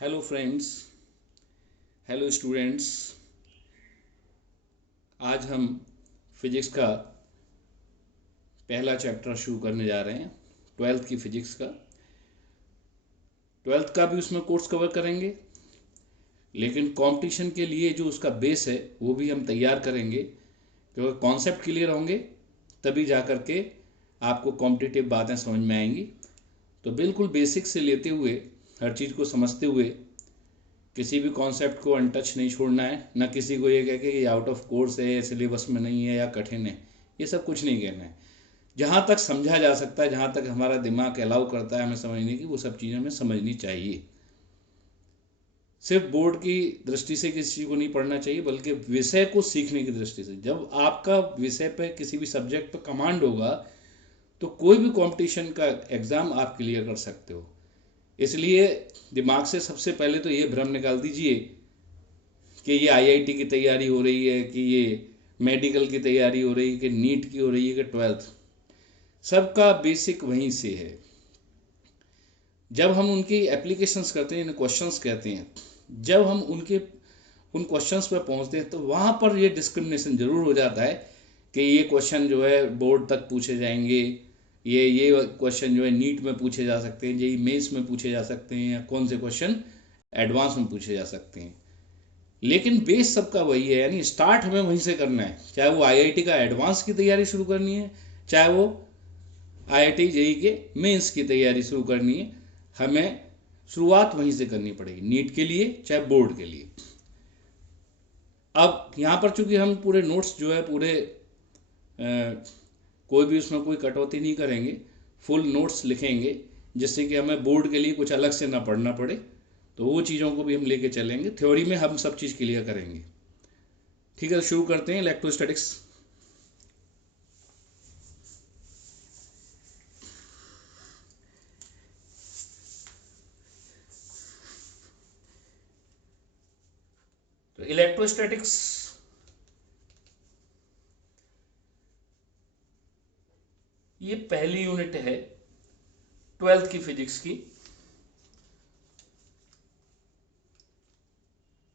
Hello friends, hello students. आज हम physics का पहला चैप्टर शुरू करने जा रहे हैं। ट्वेल्थ की फिजिक्स का, ट्वेल्थ का भी उसमें कोर्स कवर करेंगे, लेकिन कंपटीशन के लिए जो उसका बेस है वो भी हम तैयार करेंगे, क्योंकि कॉन्सेप्ट क्लियर होंगे तभी जा कर के आपको कॉम्पिटिटिव बातें समझ में आएंगी। तो बिल्कुल बेसिक से लेते हुए हर चीज़ को समझते हुए किसी भी कॉन्सेप्ट को अनटच नहीं छोड़ना है। ना किसी को ये कह के ये आउट ऑफ कोर्स है, सिलेबस में नहीं है या कठिन है, ये सब कुछ नहीं कहना है। जहाँ तक समझा जा सकता है, जहाँ तक हमारा दिमाग अलाउ करता है हमें समझने की, वो सब चीज़ें हमें समझनी चाहिए। सिर्फ बोर्ड की दृष्टि से किसी चीज़ को नहीं पढ़ना चाहिए, बल्कि विषय को सीखने की दृष्टि से। जब आपका विषय पे, किसी भी सब्जेक्ट पे कमांड होगा तो कोई भी कंपटीशन का एग्ज़ाम आप क्लियर कर सकते हो। इसलिए दिमाग से सबसे पहले तो ये भ्रम निकाल दीजिए कि ये आईआईटी की तैयारी हो रही है, कि ये मेडिकल की तैयारी हो रही है, कि नीट की हो रही है, कि ट्वेल्थ। सबका बेसिक वहीं से है। जब हम उनकी एप्लीकेशंस करते हैं, क्वेश्चंस कहते हैं, जब हम उनके उन क्वेश्चंस पर पहुंचते हैं तो वहाँ पर ये डिस्क्रिमिनेशन जरूर हो जाता है कि ये क्वेश्चन जो है बोर्ड तक पूछे जाएंगे, ये क्वेश्चन जो है नीट में पूछे जा सकते हैं, ये मेंस में पूछे जा सकते हैं, या कौन से क्वेश्चन एडवांस में पूछे जा सकते हैं। लेकिन बेस सबका वही है, यानी स्टार्ट हमें वहीं से करना है। चाहे वो आईआईटी का एडवांस की तैयारी शुरू करनी है, चाहे वो आईआईटी जेई के मेंस की तैयारी शुरू करनी है, हमें शुरुआत वहीं से करनी पड़ेगी, नीट के लिए चाहे बोर्ड के लिए। अब यहाँ पर चूंकि हम पूरे नोट्स जो है पूरे कोई भी उसमें कोई कटौती नहीं करेंगे, फुल नोट्स लिखेंगे, जिससे कि हमें बोर्ड के लिए कुछ अलग से ना पढ़ना पड़े। तो वो चीज़ों को भी हम लेके चलेंगे, थ्योरी में हम सब चीज़ क्लियर करेंगे। ठीक है, तो शुरू करते हैं इलेक्ट्रोस्टैटिक्स। तो इलेक्ट्रोस्टैटिक्स ये पहली यूनिट है ट्वेल्थ की फिजिक्स की।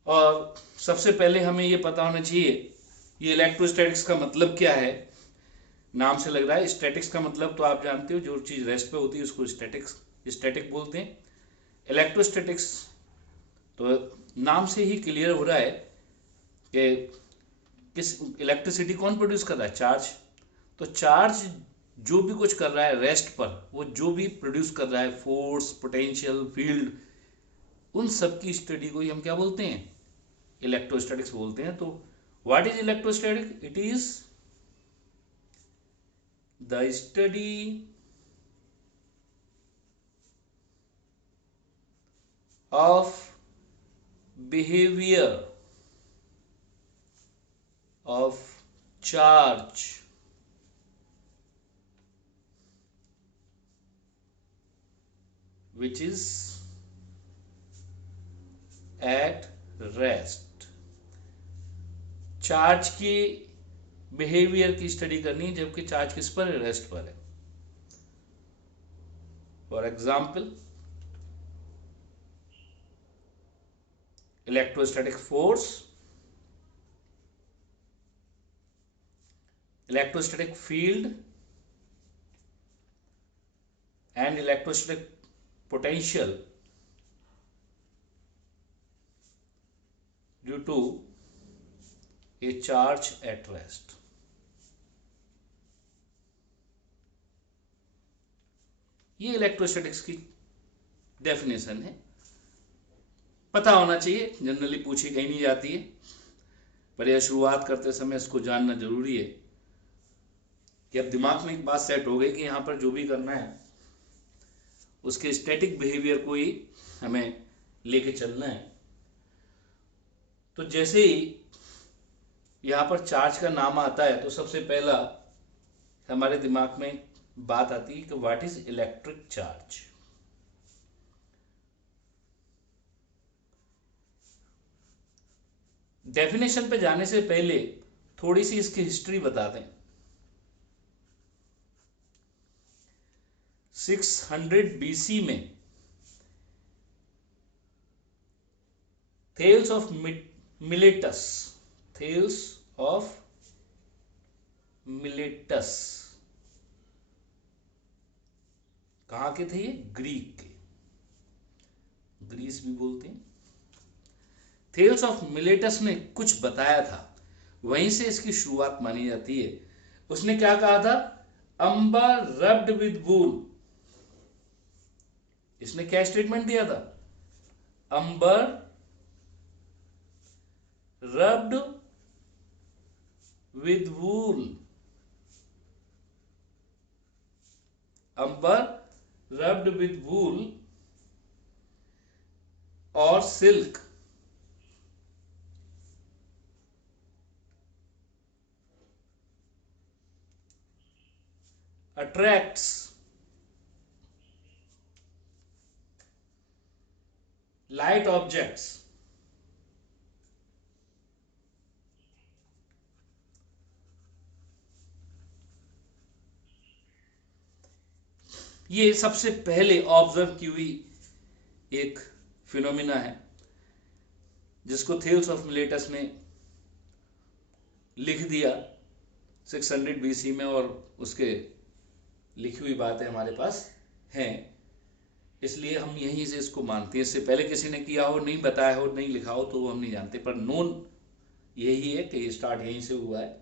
और सबसे पहले हमें ये पता होना चाहिए ये इलेक्ट्रोस्टैटिक्स का मतलब क्या है। नाम से लग रहा है स्टैटिक्स का मतलब तो आप जानते हो, जो चीज़ रेस्ट पे होती है उसको स्टैटिक्स स्टैटिक बोलते हैं। इलेक्ट्रोस्टैटिक्स तो नाम से ही क्लियर हो रहा है कि किस इलेक्ट्रिसिटी कौन प्रोड्यूस कर रहा है, चार्ज। तो चार्ज जो भी कुछ कर रहा है रेस्ट पर, वो जो भी प्रोड्यूस कर रहा है, फोर्स, पोटेंशियल, फील्ड, उन सब की स्टडी को ही हम क्या बोलते हैं, इलेक्ट्रोस्टैटिक्स बोलते हैं। तो what is electrostatic? It is the study of behaviour of charge which is at rest। Charge की बिहेवियर की स्टडी करनी है जबकि चार्ज किस पर है, रेस्ट पर है। For example electrostatic force, electrostatic field and electrostatic potential due to a charge at rest. ये इलेक्ट्रोस्टैटिक्स की डेफिनेशन है, पता होना चाहिए, जनरली पूछी कहीं नहीं जाती है, पर यह शुरुआत करते समय इसको जानना जरूरी है कि अब दिमाग में एक बात सेट हो गई कि यहाँ पर जो भी करना है उसके स्टैटिक बिहेवियर को ही हमें लेके चलना है। तो जैसे ही यहाँ पर चार्ज का नाम आता है तो सबसे पहला हमारे दिमाग में बात आती है कि what is electric charge. Definition पे जाने से पहले थोड़ी सी इसकी हिस्ट्री बता दें। 600 BC में Thales of Miletus, Thales of Miletus कहाँ के थे? ये ग्रीक के, ग्रीस भी बोलते हैं। थेल्स ऑफ मिलेटस ने कुछ बताया था, वहीं से इसकी शुरुआत मानी जाती है। उसने क्या कहा था? Amber rubbed with wool. इसने क्या स्टेटमेंट दिया था? Amber rubbed with wool, amber rubbed with wool और सिल्क attracts light objects ये सबसे पहले ऑब्जर्व की हुई एक फिनोमिना है, जिसको थेल्स ऑफ मिलेटस ने लिख दिया 600 बीसी में, और उसके लिखी हुई बातें हमारे पास हैं, इसलिए हम यहीं से इसको मानते हैं। इससे पहले किसी ने किया हो, नहीं बताया हो, नहीं लिखा हो, तो वो हम नहीं जानते, पर नोन यही है कि ये स्टार्ट यहीं से हुआ है।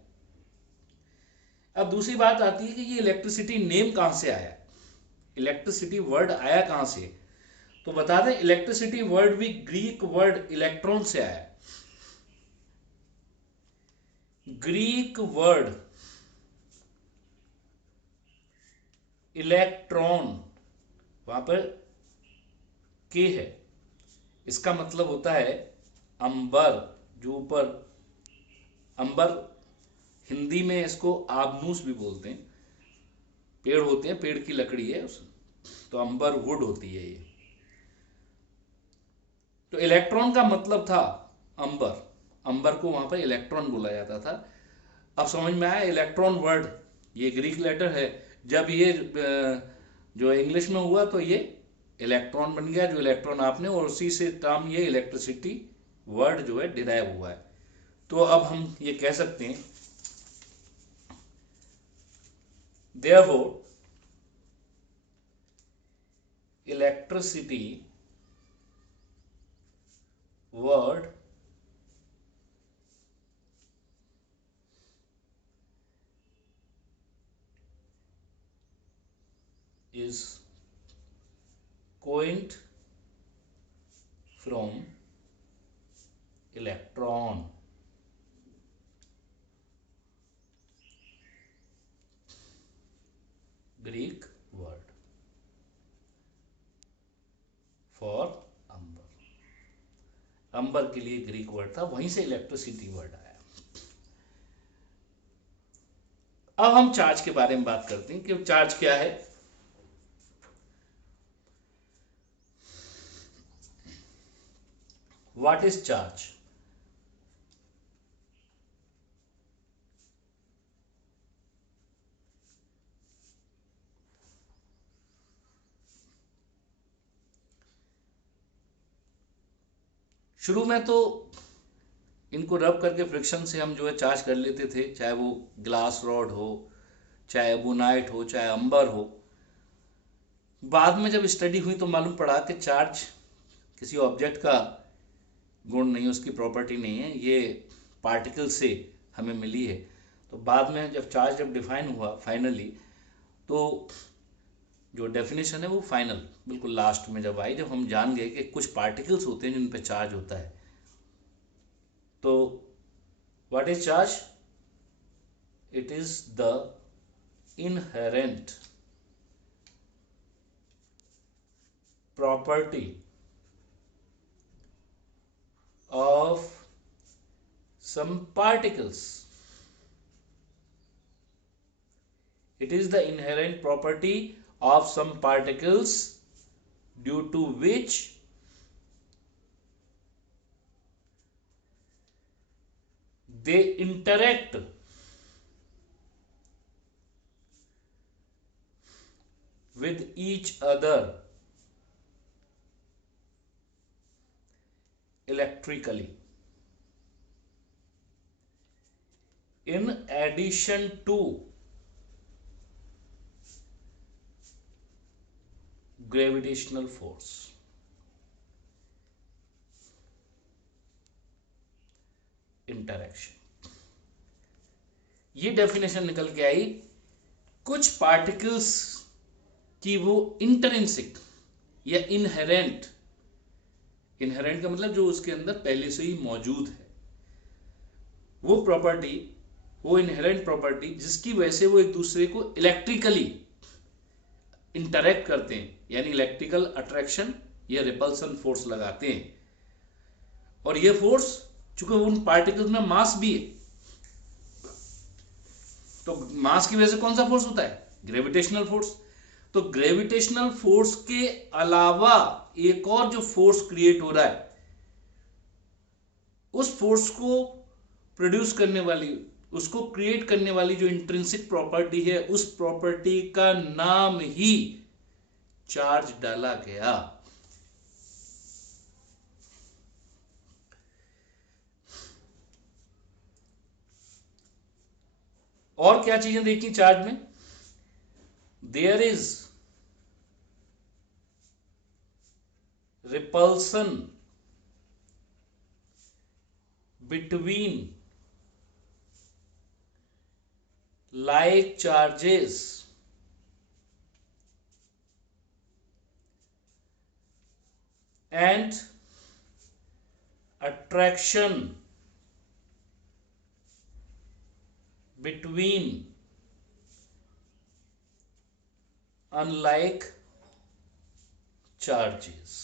अब दूसरी बात आती है कि ये इलेक्ट्रिसिटी नेम कहाँ से आया, इलेक्ट्रिसिटी वर्ड आया कहाँ से? तो बता दें, इलेक्ट्रिसिटी वर्ड भी ग्रीक वर्ड इलेक्ट्रॉन से आया। ग्रीक वर्ड इलेक्ट्रॉन, वहां पर के है, इसका मतलब होता है अंबर, जो ऊपर अंबर, हिंदी में इसको आबनूस भी बोलते हैं, पेड़ होते हैं, पेड़ की लकड़ी है उस, तो अंबर वुड होती है ये। तो इलेक्ट्रॉन का मतलब था अंबर, अंबर को वहां पर इलेक्ट्रॉन बोला जाता था। अब समझ में आया, इलेक्ट्रॉन वर्ड ये ग्रीक लेटर है, जब ये जो इंग्लिश में हुआ तो ये इलेक्ट्रॉन बन गया, जो इलेक्ट्रॉन आपने, और उसी से टर्म ये इलेक्ट्रिसिटी वर्ड जो है डिराइव हुआ है। तो अब हम ये कह सकते हैं, therefore electricity word is coined from electron, Greek word for अंबर, अंबर के लिए ग्रीक वर्ड था, वहीं से इलेक्ट्रिसिटी वर्ड आया। अब हम चार्ज के बारे में बात करते हैं कि चार्ज क्या है। What is charge? शुरू में तो इनको रब करके फ्रिक्शन से हम जो है चार्ज कर लेते थे, चाहे वो ग्लास रॉड हो, चाहे एबोनाइट हो, चाहे अंबर हो। बाद में जब स्टडी हुई तो मालूम पड़ा कि चार्ज किसी ऑब्जेक्ट का गुण नहीं, उसकी प्रॉपर्टी नहीं है, ये पार्टिकल से हमें मिली है। तो बाद में जब चार्ज जब डिफाइन हुआ फाइनली, तो जो डेफिनेशन है वो फाइनल बिल्कुल लास्ट में जब आई, जब हम जान गए कि कुछ पार्टिकल्स होते हैं जिन पे चार्ज होता है। तो what is charge? It is the inherent property of some particles. It is the inherent property of some particles due to which they interact with each other electrically. In addition to gravitational force. Interaction, ये definition निकल के आई। कुछ particles की वो इंटरिंसिक या inherent, inherent का मतलब जो उसके अंदर पहले से ही मौजूद है, वो प्रॉपर्टी, वो इनहेरेंट प्रॉपर्टी जिसकी वजह से वो एक दूसरे को इलेक्ट्रिकली इंटरैक्ट करते हैं, यानी इलेक्ट्रिकल अट्रैक्शन या रिपल्सन फोर्स लगाते हैं। और ये फोर्स चूंकि उन पार्टिकल्स में मास भी है, तो मास की वजह से कौन सा फोर्स होता है? Gravitational force. तो ग्रेविटेशनल फोर्स के अलावा एक और जो फोर्स क्रिएट हो रहा है, उस फोर्स को प्रोड्यूस करने वाली, उसको क्रिएट करने वाली जो इंट्रिंसिक प्रॉपर्टी है, उस प्रॉपर्टी का नाम ही चार्ज डाला गया। और क्या चीजें देखी चार्ज में? There is repulsion between like charges and attraction between unlike charges।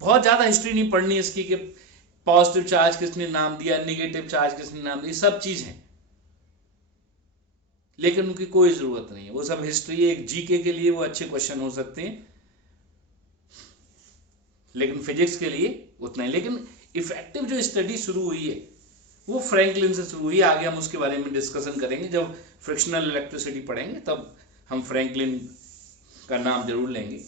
बहुत ज्यादा हिस्ट्री नहीं पढ़नी इसकी कि पॉजिटिव चार्ज किसने नाम दिया, नेगेटिव चार्ज किसने नाम दिया, सब चीज है, लेकिन उनकी कोई जरूरत नहीं है। वो सब हिस्ट्री, एक जीके के लिए वो अच्छे क्वेश्चन हो सकते हैं, लेकिन फिजिक्स के लिए उतना ही। लेकिन इफेक्टिव जो स्टडी शुरू हुई है वो फ्रैंकलिन से शुरू हुई। आगे हम उसके बारे में डिस्कशन करेंगे, जब फ्रिक्शनल इलेक्ट्रिसिटी पढ़ेंगे तब हम फ्रैंकलिन का नाम जरूर लेंगे।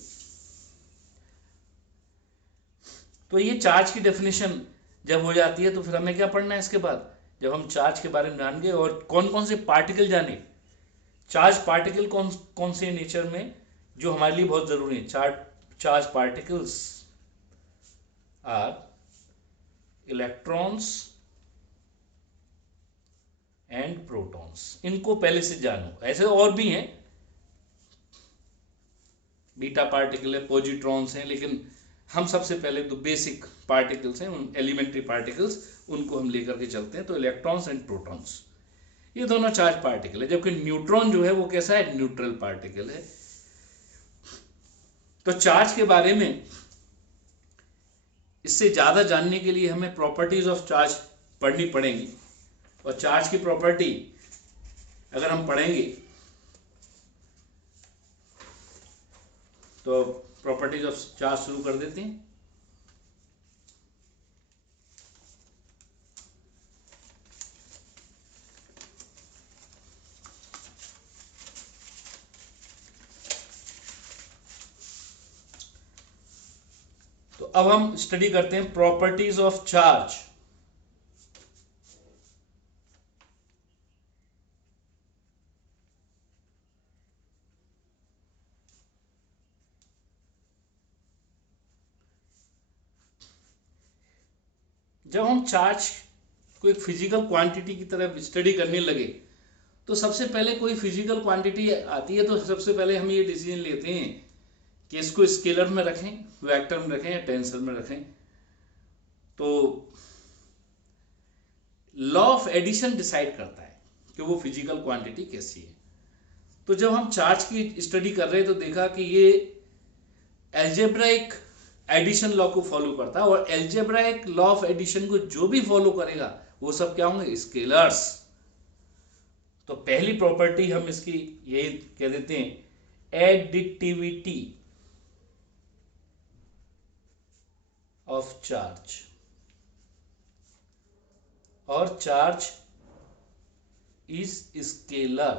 तो ये चार्ज की डेफिनेशन जब हो जाती है तो फिर हमें क्या पढ़ना है इसके बाद? जब हम चार्ज के बारे में जान गए और कौन कौन से पार्टिकल जाने, चार्ज पार्टिकल कौन कौन से नेचर में जो हमारे लिए बहुत जरूरी है। Charge particles are electrons and protons. इनको पहले से जानो। ऐसे और भी हैं, बीटा पार्टिकल है, पॉजिट्रॉन्स हैं, लेकिन हम सबसे पहले तो बेसिक पार्टिकल्स हैं, एलिमेंट्री पार्टिकल्स, उनको हम लेकर के चलते हैं। तो इलेक्ट्रॉन्स एंड प्रोटॉन्स, ये दोनों चार्ज पार्टिकल है। जबकि न्यूट्रॉन जो है वो कैसा है? न्यूट्रल पार्टिकल है। तो चार्ज के बारे में इससे ज्यादा जानने के लिए हमें प्रॉपर्टीज ऑफ चार्ज पढ़नी पड़ेंगी। और चार्ज की प्रॉपर्टी अगर हम पढ़ेंगे तो प्रॉपर्टीज ऑफ चार्ज शुरू कर देते हैं। तो अब हम स्टडी करते हैं प्रॉपर्टीज ऑफ चार्ज। जब हम चार्ज को एक फिजिकल क्वांटिटी की तरह स्टडी करने लगे तो सबसे पहले कोई फिजिकल क्वांटिटी आती है तो सबसे पहले हम ये डिसीजन लेते हैं कि इसको स्केलर में रखें, वेक्टर में रखें या टेंसर में रखें। तो लॉ ऑफ एडिशन डिसाइड करता है कि वो फिजिकल क्वांटिटी कैसी है। तो जब हम चार्ज की स्टडी कर रहे हैं तो देखा कि ये एल्जेब्राइक एडिशन लॉ को फॉलो करता है, और एल्जेब्राइक लॉ ऑफ एडिशन को जो भी फॉलो करेगा वो सब क्या होंगे? स्केलर्स। तो पहली प्रॉपर्टी हम इसकी यही कह देते हैं, एडिटिविटी ऑफ चार्ज। और चार्ज इज स्केलर।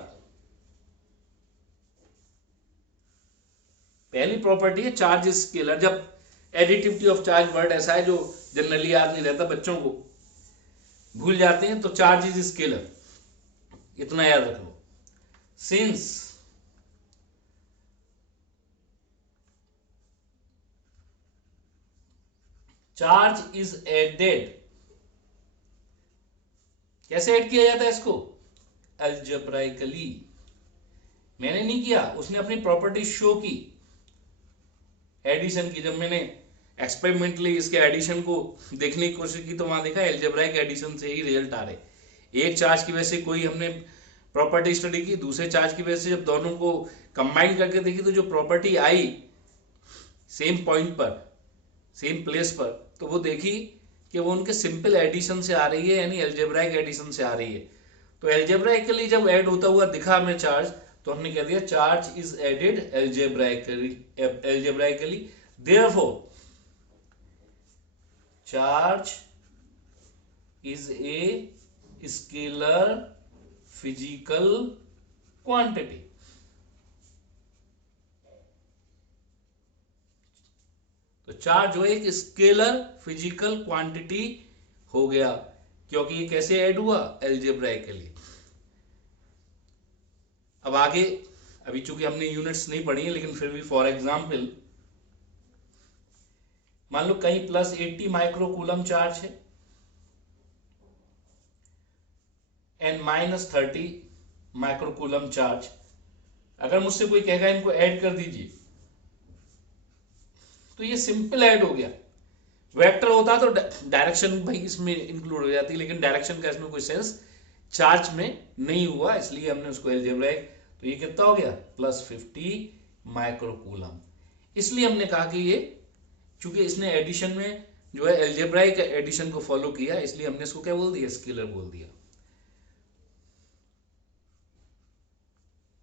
पहली प्रॉपर्टी है चार्ज इज स्केलर। जब एडिटिविटी ऑफ चार्ज वर्ड ऐसा है जो जनरली याद नहीं रहता, बच्चों को भूल जाते हैं। तो चार्ज इज स्केलर, इतना याद रख लो। सिंस चार्ज इज एडेड, कैसे ऐड किया जाता है इसको? अलजेब्राइकली। मैंने नहीं किया, उसने अपनी प्रॉपर्टी शो की एडिशन की। जब मैंने एक्सपेरिमेंटली इसके एडिशन को देखने की कोशिश की तो वहां देखा एल्जेब्राइक एडिशन से ही रिजल्ट आ रहे। एक चार्ज की वजह से कोई हमने प्रॉपर्टी स्टडी की, दूसरे चार्ज की वजह से जब दोनों को कंबाइन करके देखी तो जो प्रॉपर्टी आई सेम पॉइंट पर, सेम प्लेस पर, तो वो देखी कि वो उनके सिंपल एडिशन से आ रही है, यानी एल्जेब्राइक एडिशन से आ रही है। तो एल्जेब्राइकली जब ऐड होता हुआ दिखा हमें चार्ज, तो हमने कह दिया charge is added algebraically, therefore charge is a scalar physical quantity. तो चार्ज जो एक स्केलर फिजिकल क्वांटिटी हो गया, क्योंकि ये कैसे ऐड हुआ? एल्जेब्राइकली। अब आगे, अभी चूंकि हमने यूनिट्स नहीं पढ़ी है, लेकिन फिर भी फॉर एग्जांपल मान लो कहीं प्लस 80 माइक्रोकूलम चार्ज है एंड माइनस 30 माइक्रोकूलम चार्ज। अगर मुझसे कोई कहेगा इनको ऐड कर दीजिए, तो ये सिंपल ऐड हो गया। वेक्टर होता तो डायरेक्शन भाई इसमें इंक्लूड हो जाती, लेकिन डायरेक्शन का इसमें कोई सेंस चार्ज में नहीं हुआ, इसलिए हमने उसको एल्जेब्राइक। तो ये कितना हो गया? Plus 50 microcoulomb. इसलिए हमने कहा कि ये, चूंकि इसने एडिशन में जो है एल्जेब्राइक एडिशन को फॉलो किया, इसलिए हमने इसको क्या बोल दिया? स्केलर बोल दिया।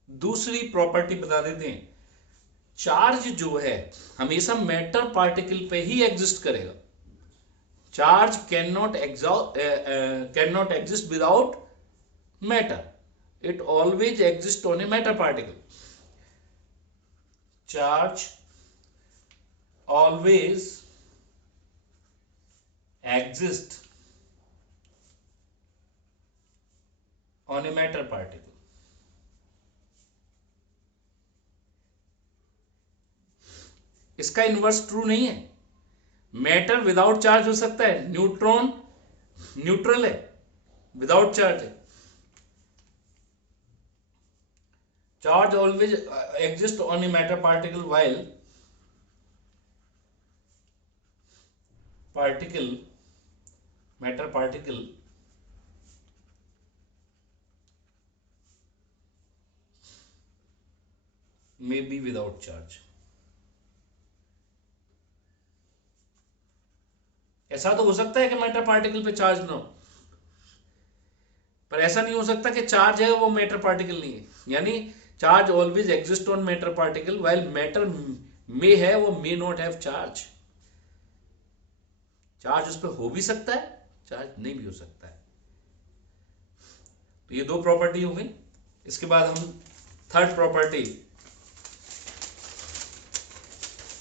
दूसरी प्रॉपर्टी बता देते हैं, चार्ज जो है हमेशा मैटर पार्टिकल पे ही एग्जिस्ट करेगा। Charge can not exist without matter, it always exists on a matter particle. Charge always exists on a matter particle. इसका इनवर्स ट्रू नहीं है। मैटर विदाउट चार्ज हो सकता है, न्यूट्रॉन न्यूट्रल है, विदाउट चार्ज है। Charge always exist on a matter particle while matter particle may be without charge. ऐसा तो हो सकता है कि मैटर पार्टिकल पे चार्ज ना हो, पर ऐसा नहीं हो सकता कि चार्ज है वो मैटर पार्टिकल नहीं है। यानी charge always exist on matter particle while matter में है वो may not have charge. Charge उस पर हो भी सकता है, चार्ज नहीं भी हो सकता है। तो ये दो प्रॉपर्टी हो गई। इसके बाद हम थर्ड प्रॉपर्टी,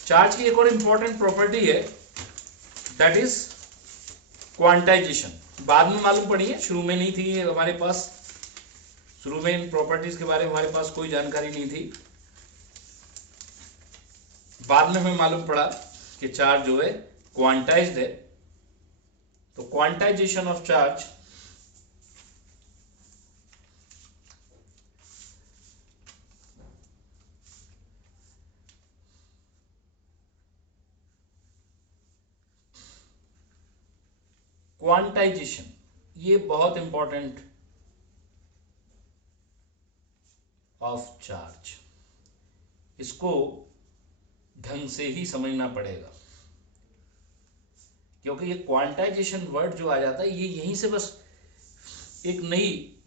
चार्ज की एक और इंपॉर्टेंट प्रॉपर्टी है, दैट इज क्वांटाइजेशन। बाद में मालूम पड़ी है, शुरू में नहीं थी ये हमारे पास। शुरू में इन प्रॉपर्टीज के बारे में हमारे पास कोई जानकारी नहीं थी। बाद में हमें मालूम पड़ा कि चार्ज जो है क्वांटाइज्ड है। तो क्वांटाइजेशन ऑफ चार्ज ये बहुत इंपॉर्टेंट ऑफ चार्ज, इसको ढंग से ही समझना पड़ेगा, क्योंकि ये क्वांटाइजेशन वर्ड जो आ जाता है ये यहीं से बस एक नई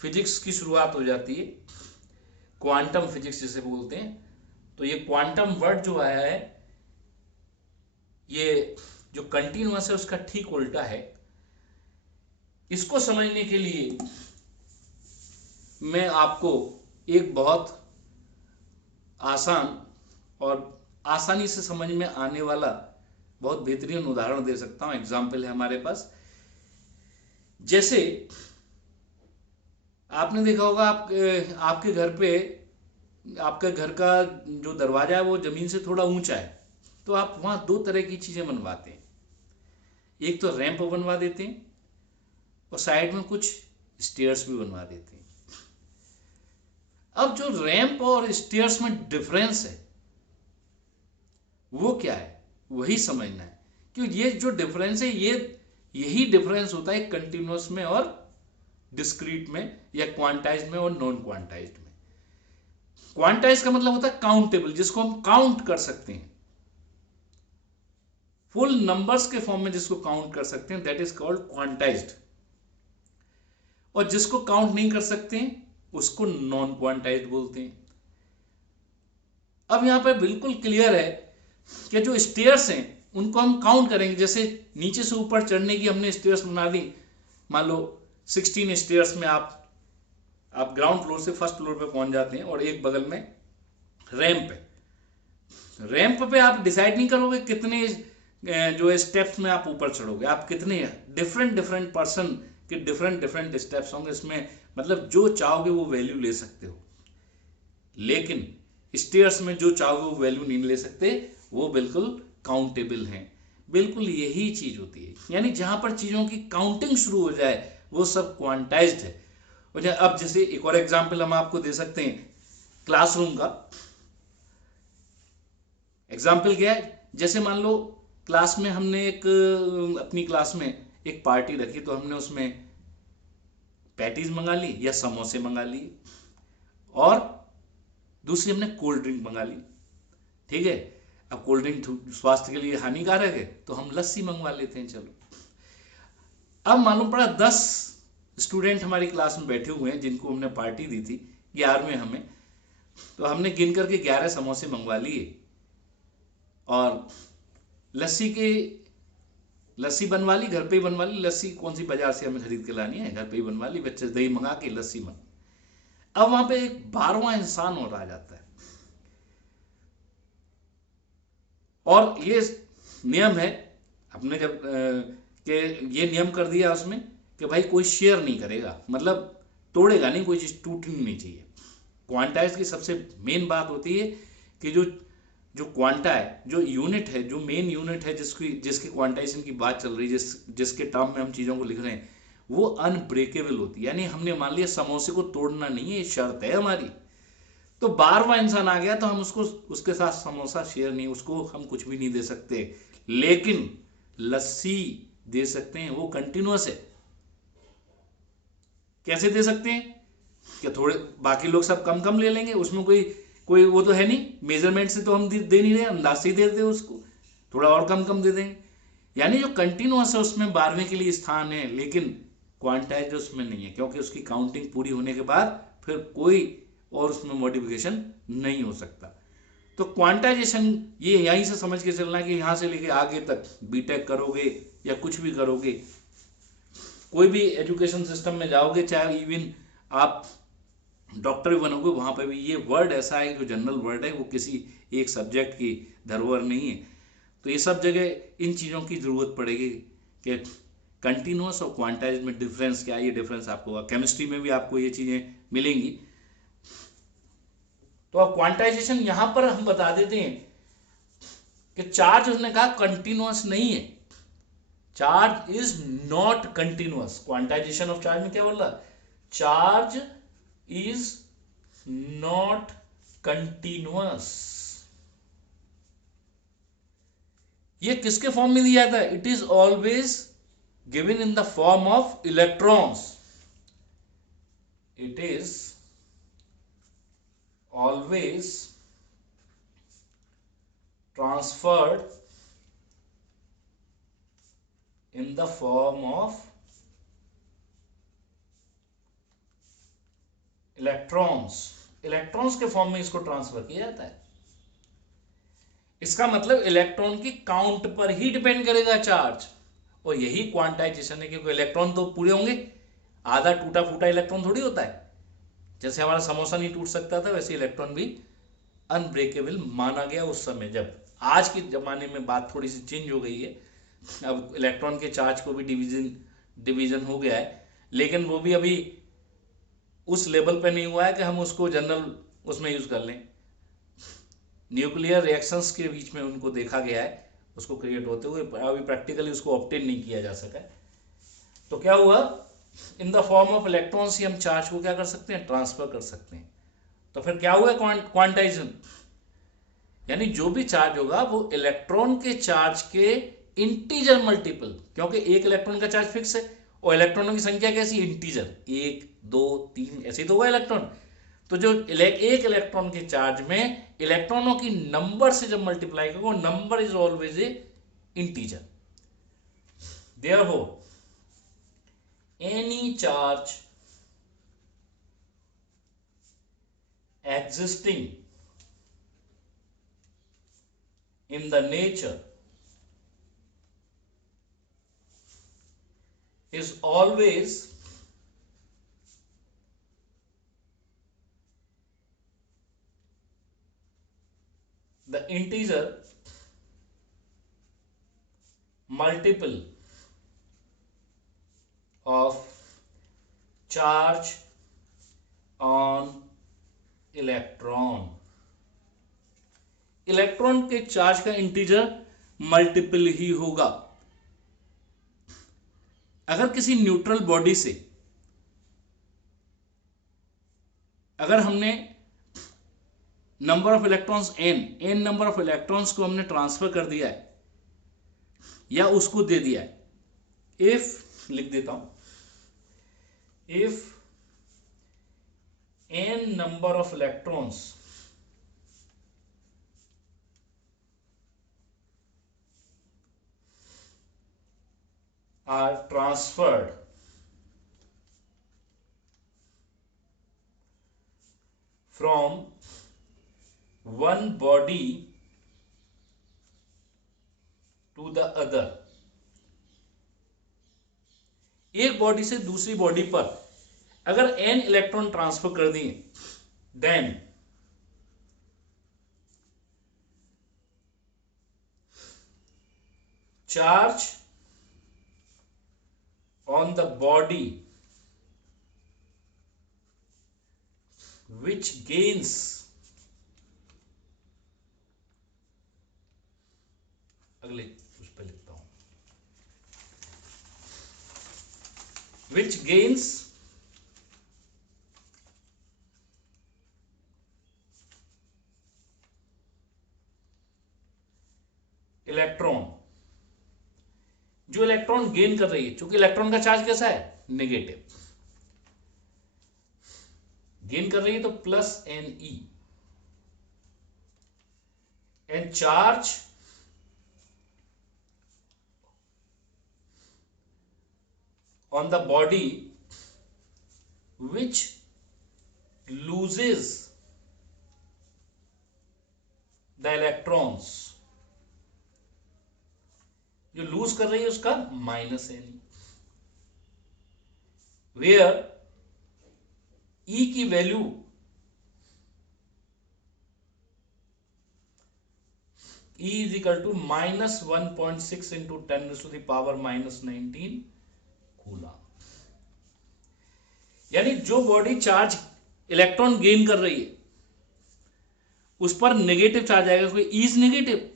फिजिक्स की शुरुआत हो जाती है, क्वांटम फिजिक्स जिसे बोलते हैं। तो ये क्वांटम वर्ड जो आया है, ये जो कंटिन्यूअस है उसका ठीक उल्टा है। इसको समझने के लिए मैं आपको एक बहुत आसान और आसानी से समझ में आने वाला बहुत बेहतरीन उदाहरण दे सकता हूं। एग्जाम्पल है हमारे पास, जैसे आपने देखा होगा आपके घर पे, आपके घर का जो दरवाजा है वो जमीन से थोड़ा ऊंचा है, तो आप वहां दो तरह की चीजें बनवाते हैं। एक तो रैंप बनवा देते हैं और साइड में कुछ स्टेयर्स भी बनवा देते हैं। अब जो रैंप और स्टेयर्स में डिफरेंस है वो क्या है, वही समझना है। क्योंकि ये जो डिफरेंस है, यही डिफरेंस होता है कंटिन्यूअस में और डिस्क्रीट में, या क्वांटाइज में और नॉन क्वांटाइज में। क्वांटाइज का मतलब होता है काउंटेबल, जिसको हम काउंट कर सकते हैं, फुल नंबर्स के फॉर्म में जिसको काउंट कर सकते हैं, दैट इज कॉल्ड क्वांटाइज्ड। और जिसको काउंट नहीं कर सकते हैं उसको नॉन क्वांटाइज्ड बोलते हैं। अब यहां पर बिल्कुल क्लियर है कि जो स्टेयर्स हैं उनको हम काउंट करेंगे। जैसे नीचे से ऊपर चढ़ने की हमने स्टेयर्स बना दी, मान लो 16 स्टेयर्स में आप ग्राउंड फ्लोर से फर्स्ट फ्लोर पे पहुंच जाते हैं और एक बगल में रैंप है। रैंप पे आप डिसाइड नहीं करोगे कितने जो स्टेप्स में आप ऊपर चढ़ोगे, आप कितने डिफरेंट डिफरेंट पर्सन के डिफरेंट डिफरेंट स्टेप्स होंगे, इसमें मतलब जो चाहोगे वो वैल्यू ले सकते हो। लेकिन स्टेयर्स में जो चाहोगे वो वैल्यू नहीं ले सकते, वो बिल्कुल काउंटेबल हैं। बिल्कुल यही चीज होती है, यानी जहां पर चीजों की काउंटिंग शुरू हो जाए वो सब क्वांटाइज्ड है। और अब जैसे एक और एग्जांपल हम आपको दे सकते हैं क्लासरूम का। एग्जाम्पल क्या है, जैसे मान लो क्लास में हमने अपनी क्लास में एक पार्टी रखी, तो हमने उसमें पैटीज मंगा ली या समोसे मंगा लिए, और दूसरी हमने कोल्ड ड्रिंक मंगा ली। ठीक है, अब कोल्ड ड्रिंक स्वास्थ्य के लिए हानिकारक है तो हम लस्सी मंगवा लेते हैं। चलो, अब मालूम पड़ा 10 स्टूडेंट हमारी क्लास में बैठे हुए हैं जिनको हमने पार्टी दी थी 11वें हमें, तो हमने गिन करके 11 समोसे मंगवा लिए और लस्सी बनवा ली, घर पे ही बनवा ली। लस्सी कौन सी बाजार से हमें खरीद के लानी है, घर पे ही बनवा ली, बच्चे दही मंगा के लस्सी बन। अब वहां पे एक 12वां इंसान और आ जाता है, और ये नियम है अपने जब कि ये नियम कर दिया उसमें कि भाई कोई शेयर नहीं करेगा, मतलब तोड़ेगा नहीं, कोई चीज टूटनी नहीं चाहिए। क्वांटाइज की सबसे मेन बात होती है कि जो जो क्वांटा है, जो यूनिट है, जो मेन यूनिट है जिसकी क्वांटाइजेशन की बात चल रही है, जिसके टर्म में हम चीज़ों को लिख रहे हैं, वो अनब्रेकेबल होती है। यानी हमने मान लिया समोसे को तोड़ना नहीं है, ये शर्त है हमारी। तो 12वां इंसान आ गया तो हम उसके साथ समोसा शेयर नहीं, उसको हम कुछ भी नहीं दे सकते, लेकिन लस्सी दे सकते हैं, वो कंटिन्यूअस है। कैसे दे सकते हैं कि थोड़े बाकी लोग सब कम कम ले लेंगे, उसमें कोई कोई वो तो है नहीं, मेजरमेंट से तो हम दे नहीं रहे, अंदाज से ही दे देते उसको, थोड़ा और कम कम दे देंगे। यानी जो कंटिन्यूअस है उसमें 12वें के लिए स्थान है, लेकिन क्वांटाइज उसमें नहीं है, क्योंकि उसकी काउंटिंग पूरी होने के बाद फिर कोई और उसमें मॉडिफिकेशन नहीं हो सकता। तो क्वांटाइजेशन ये यहीं से समझ के चलना है कि यहां से लेके आगे तक बीटेक करोगे या कुछ भी करोगे, कोई भी एजुकेशन सिस्टम में जाओगे, चाहे इवन आप डॉक्टर भी बनोगे, वहां पर भी ये वर्ड ऐसा है जो जनरल वर्ड है, वो किसी एक सब्जेक्ट की धरोहर नहीं है। तो ये सब जगह इन चीज़ों की ज़रूरत पड़ेगी कि कंटिन्यूअस और क्वांटाइज में डिफरेंस क्या है। ये डिफरेंस आपको होगा, केमिस्ट्री में भी आपको ये चीज़ें मिलेंगी। तो अब क्वांटाइजेशन यहां पर हम बता देते हैं कि चार्ज, उसने कहा कंटिन्यूअस नहीं है, charge is not continuous. Quantization of charge में क्या बोल रहा, चार्ज इज नॉट कंटिन्यूअस। ये किसके फॉर्म में दिया था, it is always given in the form of electrons, it is always transferred in the form of electrons. Electrons के फॉर्म में इसको ट्रांसफर किया जाता है। इसका मतलब इलेक्ट्रॉन की काउंट पर ही डिपेंड करेगा चार्ज, और यही क्वांटाइजेशन है, क्योंकि इलेक्ट्रॉन तो पूरे होंगे, आधा टूटा फूटा इलेक्ट्रॉन थोड़ी होता है। जैसे हमारा समोसा नहीं टूट सकता था, वैसे इलेक्ट्रॉन भी अनब्रेकेबल माना गया उस समय। जब आज के ज़माने में बात थोड़ी सी चेंज हो गई है, अब इलेक्ट्रॉन के चार्ज को भी डिवीज़न हो गया है, लेकिन वो भी अभी उस लेवल पे नहीं हुआ है कि हम उसको जनरल उसमें यूज़ कर लें। न्यूक्लियर रिएक्शंस के बीच में उनको देखा गया है, उसको क्रिएट होते हुए, अभी प्रैक्टिकली उसको ऑब्टेन नहीं किया जा सका। तो क्या हुआ, in the form of electrons ही हम चार्ज को क्या कर सकते हैं, ट्रांसफर कर सकते हैं। तो फिर क्या हुआ, क्वांटाइजेशन, यानी जो भी चार्ज होगा वो इलेक्ट्रॉन के चार्ज के इंटीजर मल्टीपल, क्योंकि एक इलेक्ट्रॉन का चार्ज फिक्स है और इलेक्ट्रॉनों की संख्या कैसी, इंटीजर, 1 2 3 ऐसे ही तो होगा इलेक्ट्रॉन। तो जो एक इलेक्ट्रॉन के चार्ज में इलेक्ट्रॉनों की नंबर से जब मल्टीप्लाई करोगे, वो number is always a integer. Therefore any charge existing in the nature is always the integer multiple of charge on electron. Electron के चार्ज का इंटीजर मल्टीपल ही होगा। अगर किसी न्यूट्रल बॉडी से अगर हमने number of electrons n number of electrons को हमने ट्रांसफर कर दिया है या उसको दे दिया है, इफ, लिख देता हूं, if n number of electrons are transferred from one body to the other, एक बॉडी से दूसरी बॉडी पर अगर n इलेक्ट्रॉन ट्रांसफर कर दिए, then charge on the body which gains अगले उस पर लिखता हूं, which gains इलेक्ट्रॉन, जो इलेक्ट्रॉन गेन कर रही है, क्योंकि इलेक्ट्रॉन का चार्ज कैसा है, नेगेटिव, गेन कर रही है तो plus n e, and charge on the body which loses the electrons, जो लूज कर रही है उसका माइनस एन, वेयर ई की value E is equal to -1.6 into 10⁻⁻19 coulomb. यानी जो बॉडी चार्ज इलेक्ट्रॉन गेन कर रही है उस पर नेगेटिव चार्ज आएगा, क्योंकि E इज नेगेटिव,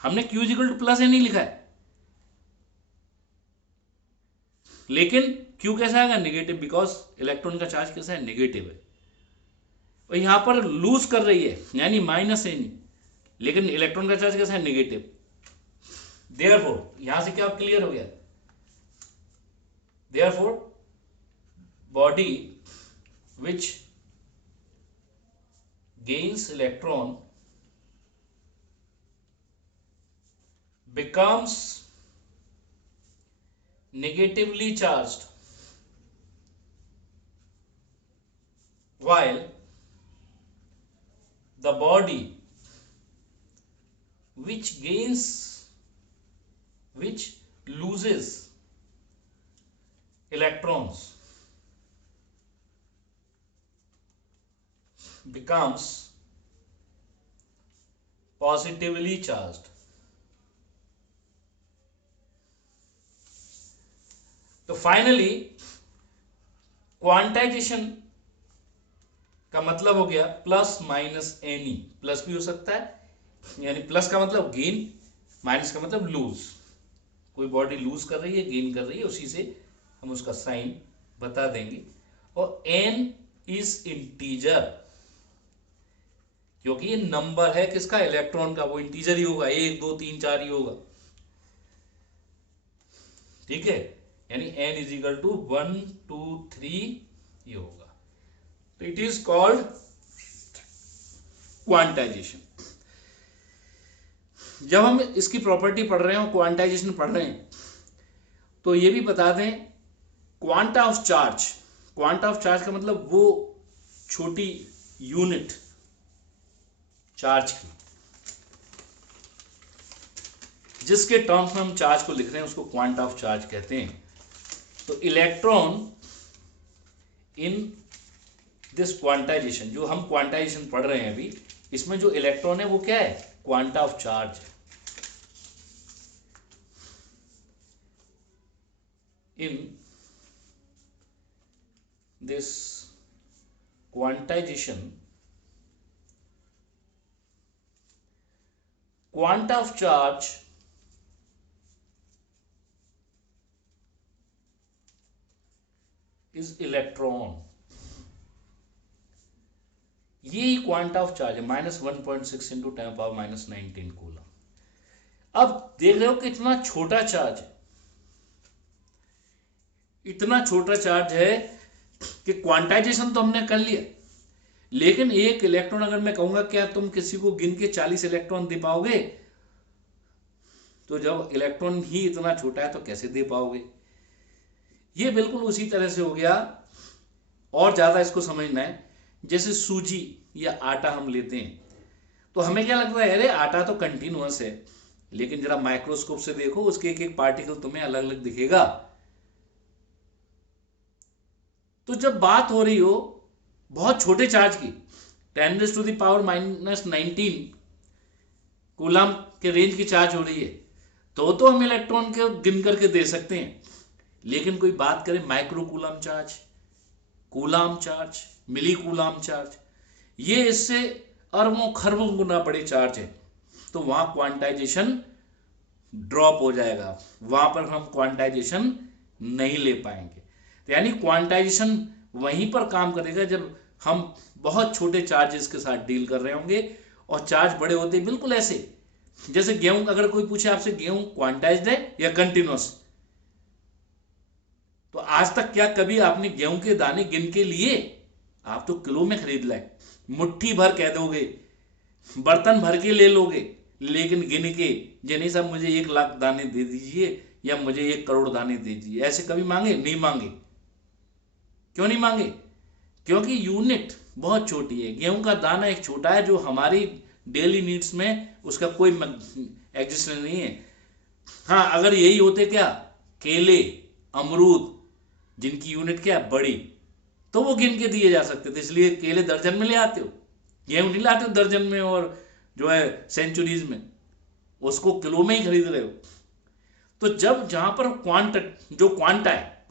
हमने Q is equal to plus A नहीं लिखा है, लेकिन Q कैसा आएगा, नेगेटिव, बिकॉज इलेक्ट्रॉन का चार्ज कैसा है, नेगेटिव है, और यहां पर लूज कर रही है यानी माइनस एन, लेकिन इलेक्ट्रॉन का चार्ज कैसा है, नेगेटिव। देयरफॉर यहां से क्या क्लियर हो गया, therefore body which gains electron becomes negatively charged, while the body which loses electrons becomes positively charged. तो फाइनली क्वांटाइजेशन का मतलब हो गया प्लस माइनस एनी। प्लस भी हो सकता है, यानी प्लस का मतलब गेन, माइनस का मतलब लूज। कोई बॉडी लूज कर रही है, गेन कर रही है, उसी से हम उसका साइन बता देंगे। और एन इज इंटीजर, क्योंकि ये नंबर है किसका, इलेक्ट्रॉन का, वो इंटीजर ही होगा, 1 2 3 4 ही होगा। ठीक है, यानी n इज इक्वल टू 1 2 3 ये होगा। तो इट इज कॉल्ड क्वांटाइजेशन। जब हम इसकी प्रॉपर्टी पढ़ रहे हो, क्वांटाइजेशन पढ़ रहे हैं, तो ये भी बता दें quanta of charge. Quanta of charge का मतलब वो छोटी यूनिट चार्ज की जिसके टर्म्स में हम चार्ज को लिख रहे हैं, उसको क्वांटा ऑफ चार्ज कहते हैं। तो इलेक्ट्रॉन इन दिस क्वांटाइजेशन, जो हम क्वांटाइजेशन पढ़ रहे हैं अभी, इसमें जो इलेक्ट्रॉन है वो क्या है, quanta of charge. In this quantization, quanta of charge is electron। ये ही क्वांटा ऑफ चार्ज है, -1.6 इंटू 10⁻⁻19 कूलम। अब देख रहे हो कि इतना छोटा चार्ज है, इतना छोटा चार्ज है कि क्वांटाइजेशन तो हमने कर लिया, लेकिन एक इलेक्ट्रॉन अगर मैं कहूंगा क्या तुम किसी को गिन के 40 इलेक्ट्रॉन दे पाओगे, तो जब इलेक्ट्रॉन ही इतना छोटा है तो कैसे दे पाओगे। ये बिल्कुल उसी तरह से हो गया, और ज्यादा इसको समझना है, जैसे सूजी या आटा हम लेते हैं, तो हमें क्या लगता है, अरे आटा तो कंटिन्यूअस है, लेकिन जरा माइक्रोस्कोप से देखो, उसके एक एक पार्टिकल तुम्हें अलग अलग दिखेगा। तो जब बात हो रही हो बहुत छोटे चार्ज की, 10⁻⁻19 कूलम के रेंज की चार्ज हो रही है, तो हम इलेक्ट्रॉन के गिन करके दे सकते हैं। लेकिन कोई बात करें micro coulomb charge, coulomb charge, milli coulomb charge, ये इससे अरबों खरबों गुना बड़े चार्ज है, तो वहां क्वांटाइजेशन ड्रॉप हो जाएगा, वहां पर हम क्वांटाइजेशन नहीं ले पाएंगे। तो यानी क्वांटाइजेशन वहीं पर काम करेगा जब हम बहुत छोटे चार्जेस के साथ डील कर रहे होंगे, और चार्ज बड़े होते बिल्कुल ऐसे, जैसे गेहूं, अगर कोई पूछे आपसे गेहूं क्वांटाइज्ड है या कंटिन्यूअस, तो आज तक क्या कभी आपने गेहूं के दाने गिन के लिए, आप तो किलो में खरीद लाए, मुट्ठी भर कह दोगे, बर्तन भर के ले लोगे, लेकिन गिन के जनी साहब मुझे 1 लाख दाने दे दीजिए या मुझे 1 करोड़ दाने दे दीजिए, ऐसे कभी मांगे? नहीं मांगे। क्यों नहीं मांगे? क्योंकि यूनिट बहुत छोटी है। गेहूं का दाना एक छोटा है जो हमारी डेली नीड्स में उसका कोई एग्जिस्टेंस नहीं है। हाँ, अगर यही होते क्या, केले, अमरूद, जिनकी यूनिट क्या है, बड़ी, तो वो गिन के दिए जा सकते थे, इसलिए केले दर्जन में ले आते हो, गेहूं नहीं लाते हो दर्जन में और जो है सेंचुरीज में, उसको किलो में ही खरीद रहे हो। तो जब जहां पर जो क्वांटा है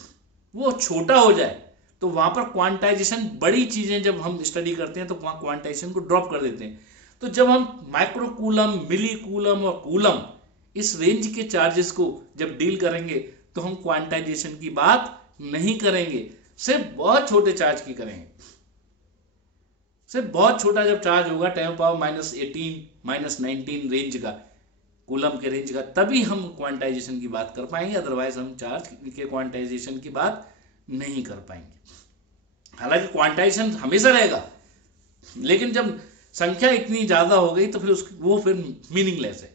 वो छोटा हो जाए, तो वहां पर क्वांटाइजेशन, बड़ी चीजें जब हम स्टडी करते हैं तो वहां क्वांटाइजेशन को ड्रॉप कर देते हैं। तो जब हम माइक्रो कूलम, मिली कूलम और कूलम, इस रेंज के चार्जेस को जब डील करेंगे, तो हम क्वांटाइजेशन की बात नहीं करेंगे, सिर्फ बहुत छोटे चार्ज की करेंगे। सिर्फ बहुत छोटा जब चार्ज होगा, 10⁻⁻18 -19 रेंज का, कूलम के रेंज का, तभी हम क्वांटाइजेशन की बात कर पाएंगे, अदरवाइज हम चार्ज के क्वांटाइजेशन की बात नहीं कर पाएंगे। हालांकि क्वांटाइजेशन हमेशा रहेगा, लेकिन जब संख्या इतनी ज्यादा हो गई तो फिर वो फिर मीनिंगलेस है।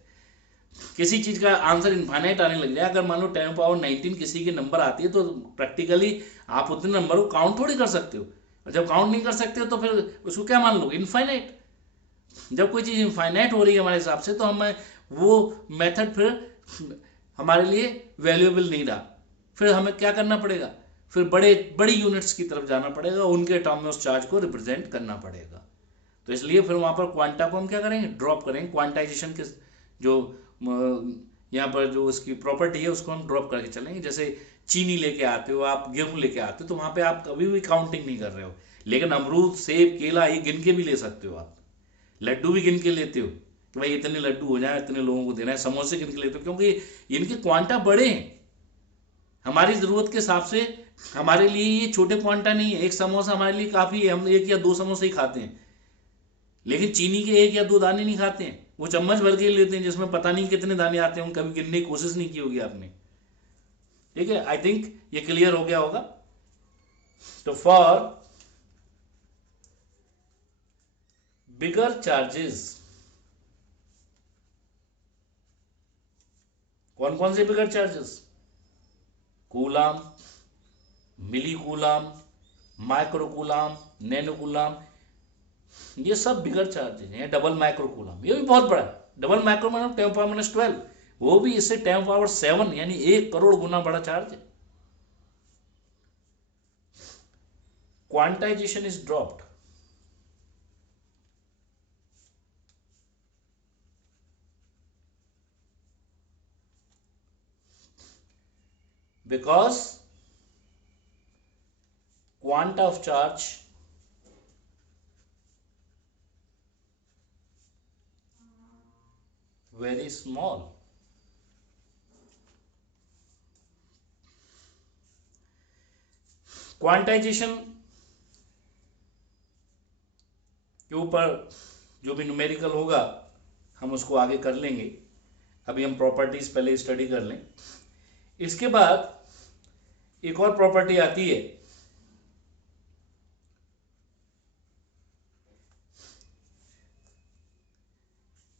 किसी चीज का आंसर इनफाइनाइट आने लग जाए, अगर मान लो 10⁻19 किसी की नंबर आती है, तो प्रैक्टिकली आप उतने नंबर को काउंट थोड़ी कर सकते हो, और जब काउंट नहीं कर सकते हो तो फिर उसको क्या मान लो, इनफाइनाइट। जब कोई चीज इनफाइनाइट हो रही है हमारे हिसाब से, तो हमें वो मेथड फिर हमारे लिए वैल्यूएबल नहीं रहा, फिर हमें क्या करना पड़ेगा, फिर बड़ी यूनिट्स की तरफ जाना पड़ेगा, उनके टर्म में उस चार्ज को रिप्रेजेंट करना पड़ेगा। तो इसलिए फिर वहां पर क्वांटा को हम क्या करेंगे, ड्रॉप करेंगे। क्वांटाइजेशन के जो यहाँ पर जो उसकी प्रॉपर्टी है उसको हम ड्रॉप करके चलेंगे। जैसे चीनी लेके आते हो आप, गेहूं लेके आते हो, तो वहां पे आप कभी भी काउंटिंग नहीं कर रहे हो। लेकिन अमरूद, सेब, केला ये गिन के भी ले सकते हो आप। लड्डू भी गिन के लेते हो कि भाई इतने लड्डू हो जाए, इतने लोगों को देना है। समोसे गिन के लेते हो क्योंकि इनके क्वांटा बड़े हैं। हमारी ज़रूरत के हिसाब से हमारे लिए ये छोटे क्वांटा नहीं है। एक समोसा हमारे लिए काफ़ी है, हम 1 या 2 समोसे ही खाते हैं। लेकिन चीनी के 1 या 2 दाने नहीं खाते हैं, वो चम्मच भर के लेते हैं जिसमें पता नहीं कितने दाने आते हैं। कभी गिनने की कोशिश नहीं की होगी आपने। ठीक है, आई थिंक ये क्लियर हो गया होगा। तो फॉर बिगर चार्जेस, कौन कौन से bigger charges? Coulomb, milli coulomb, micro coulomb, nano coulomb, ये सब बिगर चार्जेस हैं। डबल माइक्रो कूलाम ये भी बहुत बड़ा है। डबल माइक्रो मतलब 10⁻⁻12, वो भी इससे 10⁻7 यानी 1 करोड़ गुना बड़ा चार्ज है। Quantization is dropped because quanta of charge very small। Quantization के ऊपर जो भी न्यूमेरिकल होगा हम उसको आगे कर लेंगे। अभी हम प्रॉपर्टीज पहले स्टडी कर लें। इसके बाद एक और प्रॉपर्टी आती है,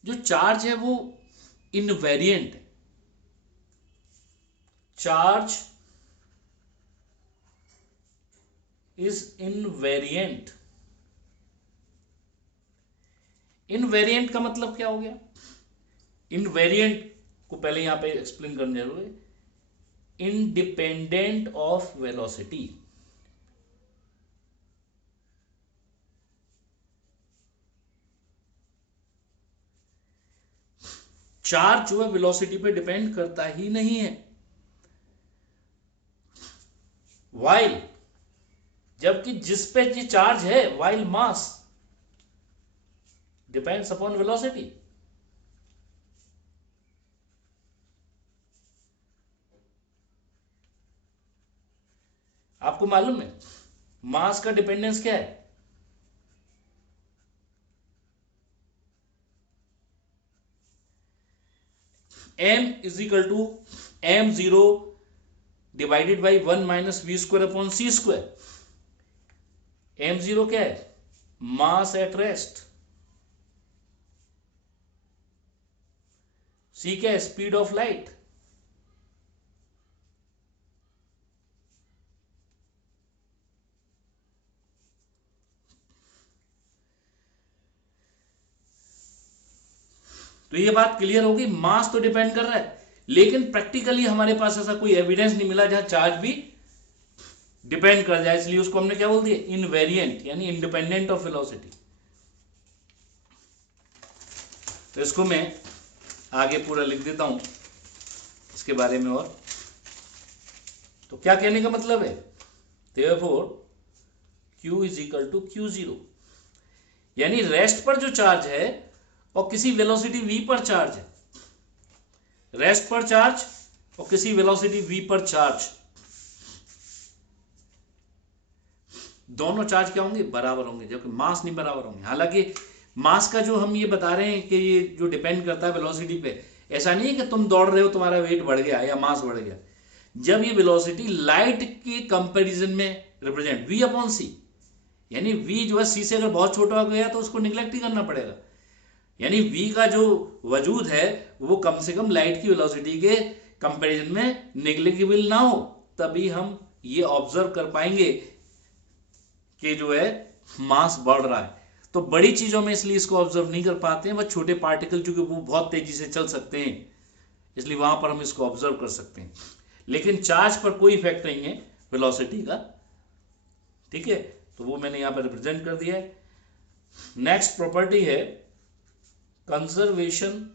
जो चार्ज है वो इनवेरिएंट है। Charge is invariant. इनवेरिएंट का मतलब क्या हो गया? इनवेरिएंट को पहले यहां पे एक्सप्लेन करना जरूरी है। Independent of velocity. चार्ज जो है वेलोसिटी पे डिपेंड करता ही नहीं है। वाइल, जबकि जिस पे ये चार्ज है, while mass depends upon velocity. आपको मालूम है मास का डिपेंडेंस क्या है? m is equal to m0 divided by 1 - v² upon c²। m0 क्या है? Mass at rest. c क्या है? Speed of light. तो ये बात क्लियर होगी, मास तो डिपेंड कर रहा है, लेकिन प्रैक्टिकली हमारे पास ऐसा कोई एविडेंस नहीं मिला जहां चार्ज भी डिपेंड कर जाए। इसलिए उसको हमने क्या बोल दिया? इनवेरिएंट, यानी इंडिपेंडेंट ऑफ वेलोसिटी। तो इसको मैं आगे पूरा लिख देता हूं इसके बारे में। और तो क्या कहने का मतलब है? therefore q is equal to q0, यानी रेस्ट पर जो चार्ज है और किसी वेलोसिटी v पर चार्ज है। रेस्ट पर चार्ज और किसी वेलोसिटी v पर चार्ज, दोनों चार्ज क्या होंगे? बराबर होंगे, जबकि मास नहीं बराबर होंगे। हालांकि मास का जो हम ये बता रहे हैं कि ये जो डिपेंड करता है वेलोसिटी पे, ऐसा नहीं है कि तुम दौड़ रहे हो तुम्हारा वेट बढ़ गया या मास बढ़ गया। जब ये वेलोसिटी लाइट के कंपैरिजन में रिप्रेजेंट v/c, यानी v जो है c से अगर बहुत छोटा हो गया तो उसको निगलेक्ट ही करना पड़ेगा। यानी v का जो वजूद है वो कम से कम लाइट की वेलोसिटी के कंपैरिजन में निगलेक्टेबल ना हो, तभी हम ये ऑब्जर्व कर पाएंगे कि जो है मास बढ़ रहा है। तो बड़ी चीजों में इसलिए इसको ऑब्जर्व नहीं कर पाते हैं, वह छोटे पार्टिकल चूंकि वो बहुत तेजी से चल सकते हैं, इसलिए वहां पर हम इसको ऑब्जर्व कर सकते हैं। लेकिन चार्ज पर कोई इफेक्ट नहीं है वेलोसिटी का। ठीक है, तो वो मैंने यहां पर रिप्रेजेंट कर दिया है। नेक्स्ट प्रॉपर्टी है कंजर्वेशन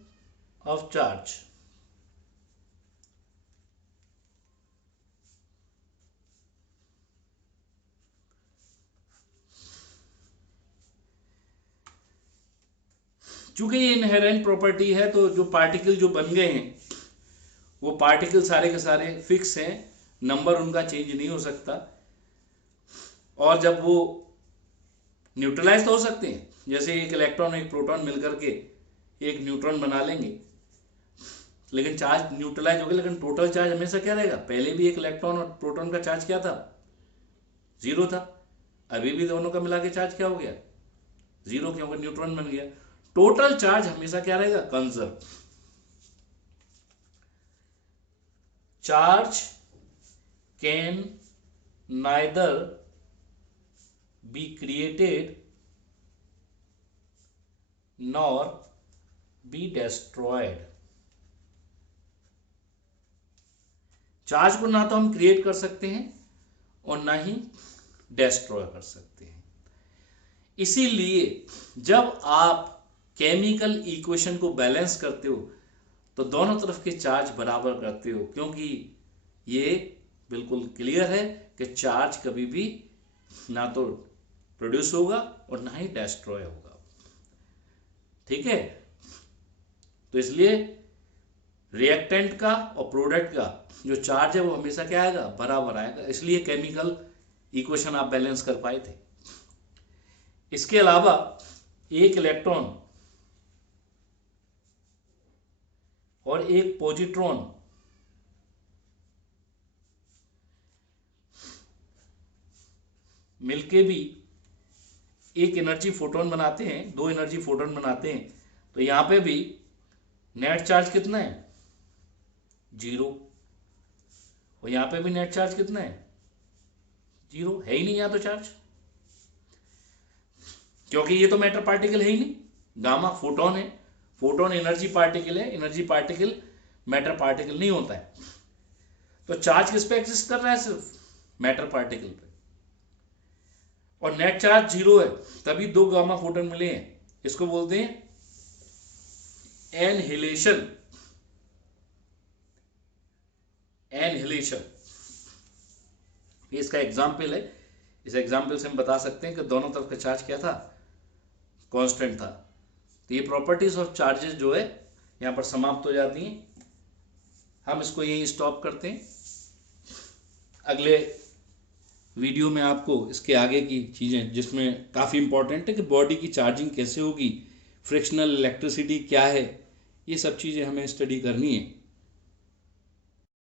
ऑफ चार्ज। चूंकि ये इनहेरेंट प्रॉपर्टी है तो जो पार्टिकल जो बन गए हैं वो पार्टिकल सारे के सारे फिक्स हैं, नंबर उनका चेंज नहीं हो सकता, और जब वो न्यूट्रलाइज तो हो सकते हैं, जैसे एक इलेक्ट्रॉन एक प्रोटॉन मिलकर के एक न्यूट्रॉन बना लेंगे, लेकिन चार्ज न्यूट्रलाइज हो गया, लेकिन टोटल चार्ज हमेशा क्या रहेगा? पहले भी एक इलेक्ट्रॉन और प्रोटॉन का चार्ज क्या था? 0 था। अभी भी दोनों का मिला के चार्ज क्या हो गया? 0, क्योंकि न्यूट्रॉन बन गया। टोटल चार्ज हमेशा क्या रहेगा? Conserve. Charge can neither be created nor be destroyed. Charge को ना तो हम क्रिएट कर सकते हैं और ना ही डेस्ट्रॉय कर सकते हैं। इसीलिए जब आप केमिकल इक्वेशन को बैलेंस करते हो तो दोनों तरफ के चार्ज बराबर करते हो, क्योंकि ये बिल्कुल क्लियर है कि चार्ज कभी भी ना तो प्रोड्यूस होगा और ना ही डेस्ट्रॉय होगा। ठीक है, तो इसलिए रिएक्टेंट का और प्रोडक्ट का जो चार्ज है वो हमेशा क्या आएगा? बराबर आएगा। इसलिए केमिकल इक्वेशन आप बैलेंस कर पाए थे। इसके अलावा एक इलेक्ट्रॉन और एक पॉजिट्रॉन मिलके भी एक एनर्जी फोटोन बनाते हैं, 2 एनर्जी फोटोन बनाते हैं, तो यहां पे भी नेट चार्ज कितना है? 0। और यहां पे भी नेट चार्ज कितना है? 0। है ही नहीं यहां तो चार्ज, क्योंकि ये तो मैटर पार्टिकल है ही नहीं। गामा फोटोन है, फोटोन एनर्जी पार्टिकल है, एनर्जी पार्टिकल मैटर पार्टिकल नहीं होता है। तो चार्ज किस पे एग्जिस्ट कर रहा है? सिर्फ मैटर पार्टिकल पे। और नेट चार्ज 0 है, तभी 2 गामा फोटोन मिले हैं। इसको बोलते हैं एनहिलेशन। एनहिलेशन ये इसका एग्जाम्पल है। इस एग्जाम्पल से हम बता सकते हैं कि दोनों तरफ का चार्ज क्या था? कांस्टेंट था। तो ये प्रॉपर्टीज ऑफ चार्जेस जो है यहां पर समाप्त हो जाती हैं। हम इसको यहीं स्टॉप करते हैं। अगले वीडियो में आपको इसके आगे की चीज़ें, जिसमें काफ़ी इंपॉर्टेंट है कि बॉडी की चार्जिंग कैसे होगी, फ्रिक्शनल इलेक्ट्रिसिटी क्या है, ये सब चीज़ें हमें स्टडी करनी है।